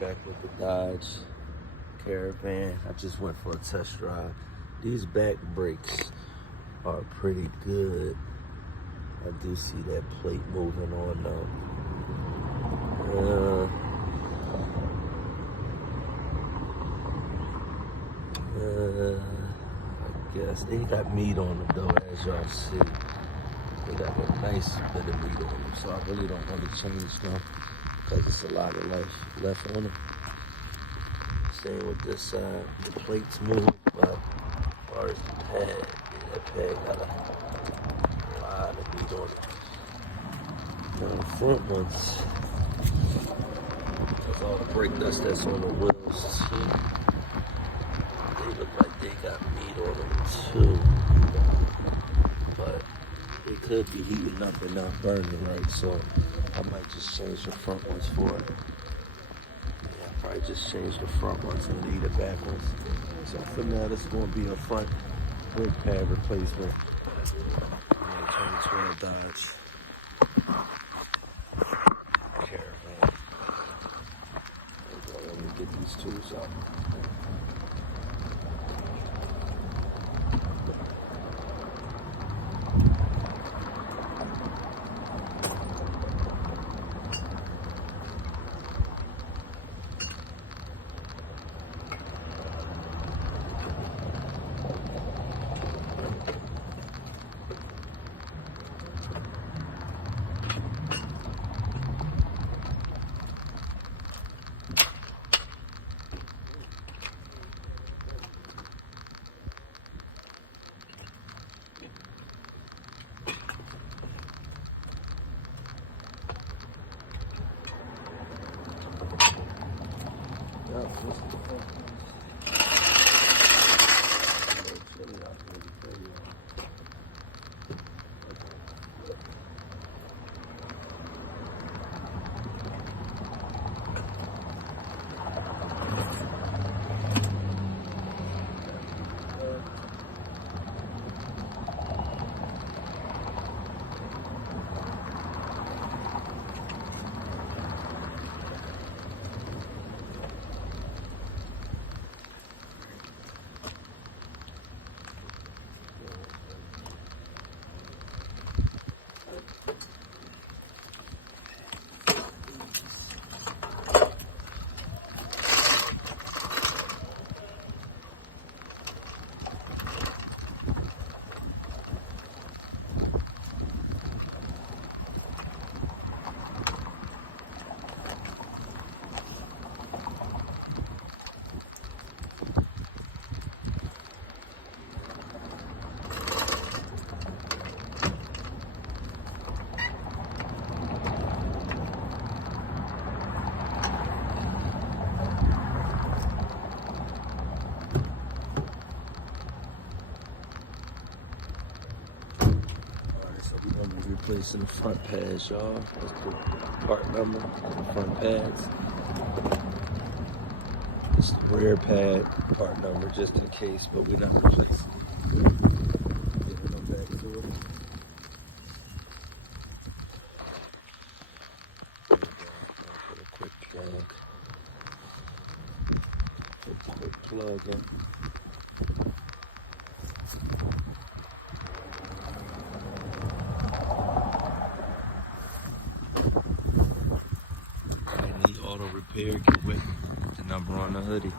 back with the Dodge Caravan. I just went for a test drive. These back brakes are pretty good. I do see that plate moving on now. I guess they got meat on them though, as y'all see. They got a nice bit of meat on them, so I really don't want to change them because it's a lot of life left on them. Same with this side, the plates move, but as far as the pad, yeah, that pad got a lot of meat on it. Now the front ones, because all the brake dust that's on the wheels too, they look like they got meat on them too. But it could be heating up and not burning right, so I might just change the front ones for it. Yeah, I'll probably just change the front ones and leave the back ones. So for now, this is going to be a front brake pad replacement. Yeah, 2012 Dodge Caravan. Let me get these tools out. Replacing the front pads, y'all. That's the part number of the front pads. It's the rear pad part number just in case, but we're not replacing it. Go back to it. Put a quick plug. Put a quick plug in. Auto repair, get with the number on the hoodie.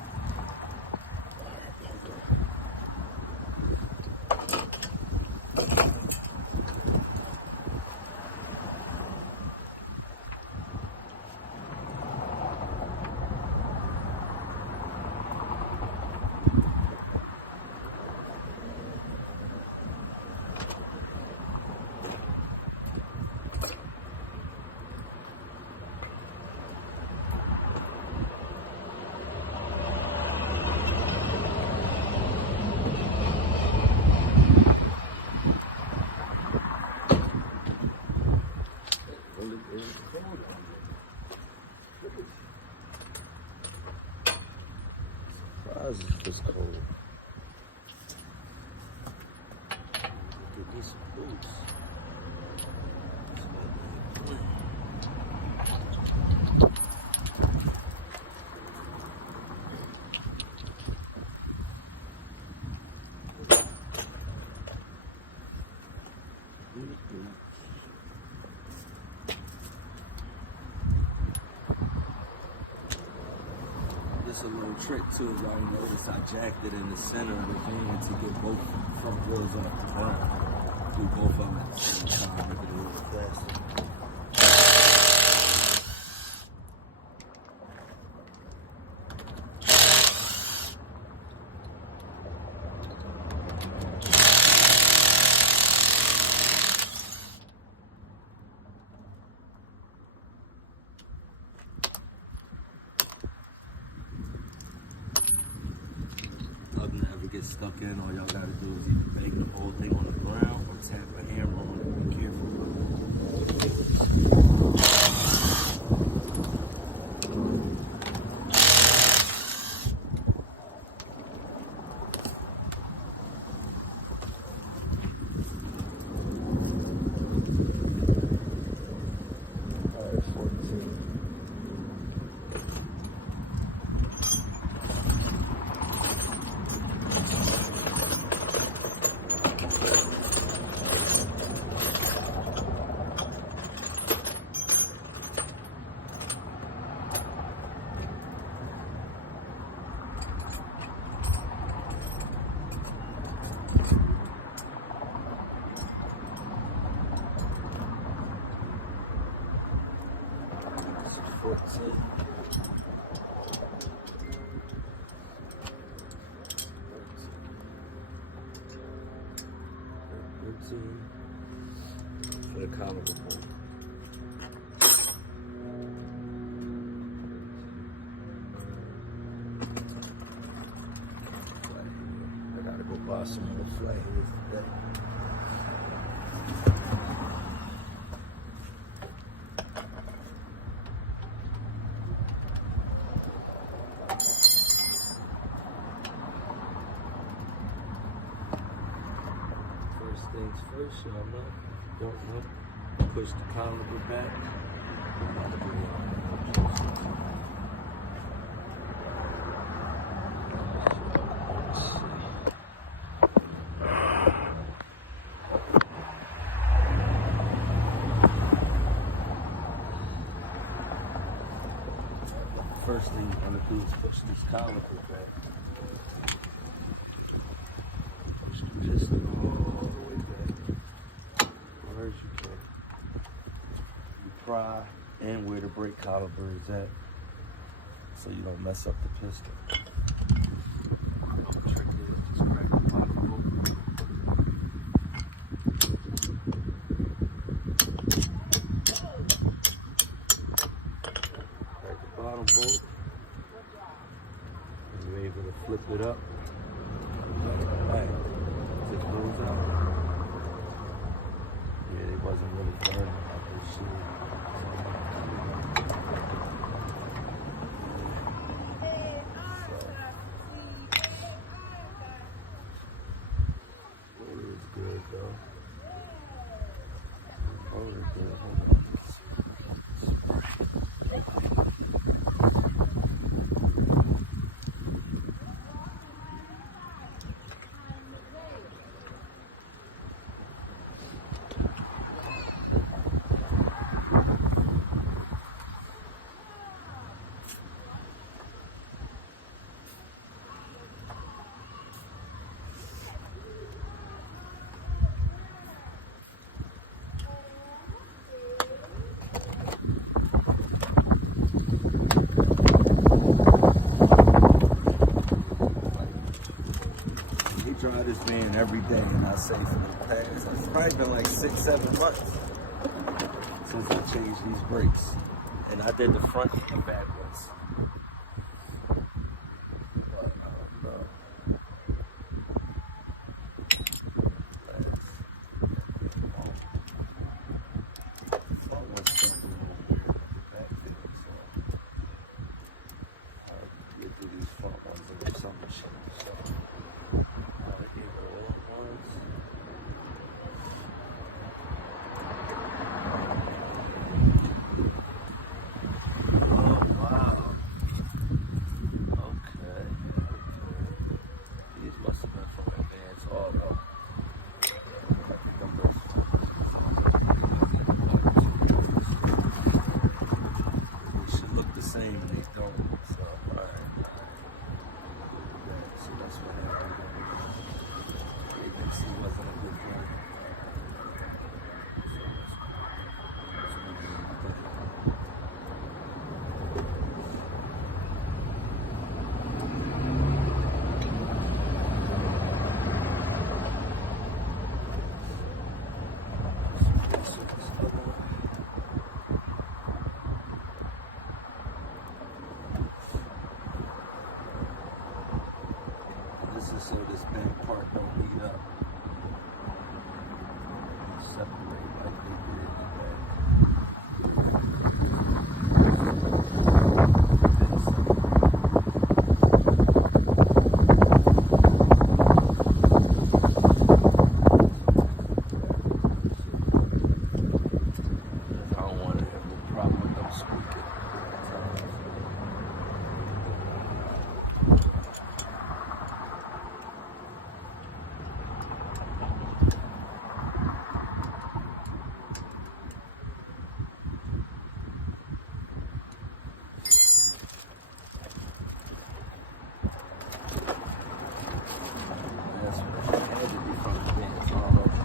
Surprised it's this cold. Get me some boots. a little trick to it. Y'all notice I jacked it in the center of the van to get both front wheels off the ground. Do both of them at the same time, make it a little faster. Nothing ever gets stuck in. All y'all gotta do is either bang the whole thing on the ground or tap a hammer on it. Be careful. Alright, 14. For the collar report. I gotta go buy some more flatheads today. Things first, y'all know. Don't know. Push the collar back. First thing you want to do is push this collar back. Push the piston all the way back. As you can. You pry and where the brake caliper is at, so you don't mess up the piston. Another trick is just crack the bottom bolt. Crack the bottom bolt, and you're able to flip it up. Right, as it goes out. Yeah, it wasn't really burning like this shit. Motor is good though. Motor is good. Drive this van every day, and I say for the past, it's probably been like 6-7 months since I changed these brakes, and I did the front and back ones. Same, they don't. So, all right. so this back part don't meet up. Separate like they did in the back. I don't want to have no problem with them squeaking. That's what it had to be from the vents all over.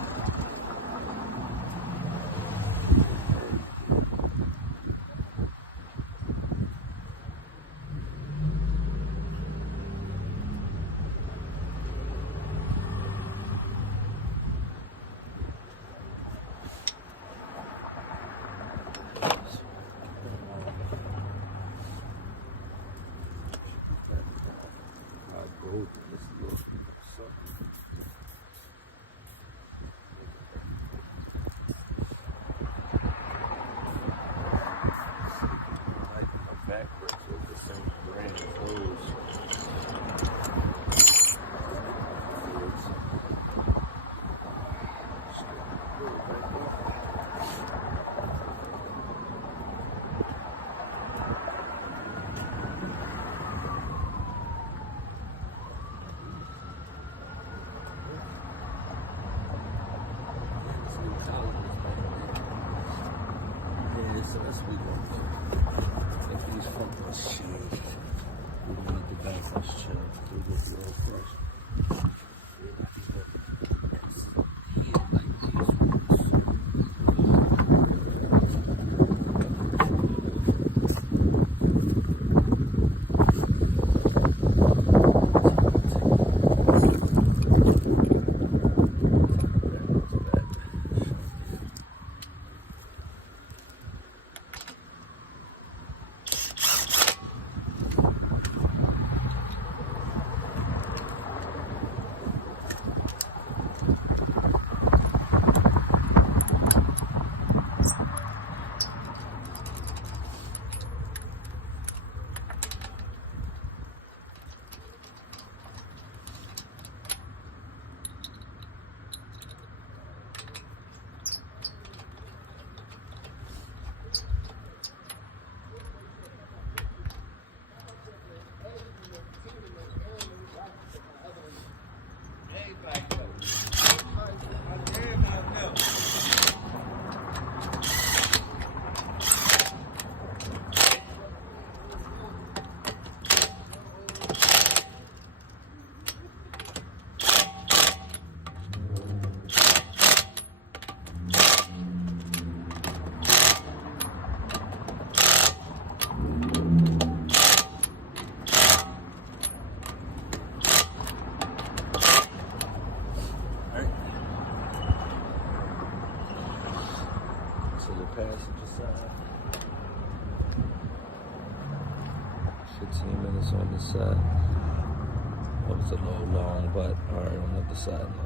How gold this looks. Backwards with the same brand of hose. So that's what we want. If these fucking changed, we don't want the back was changed. We get the old fresh. To the passenger side. 15 minutes on this side. That was a little long, but alright, on the other side now.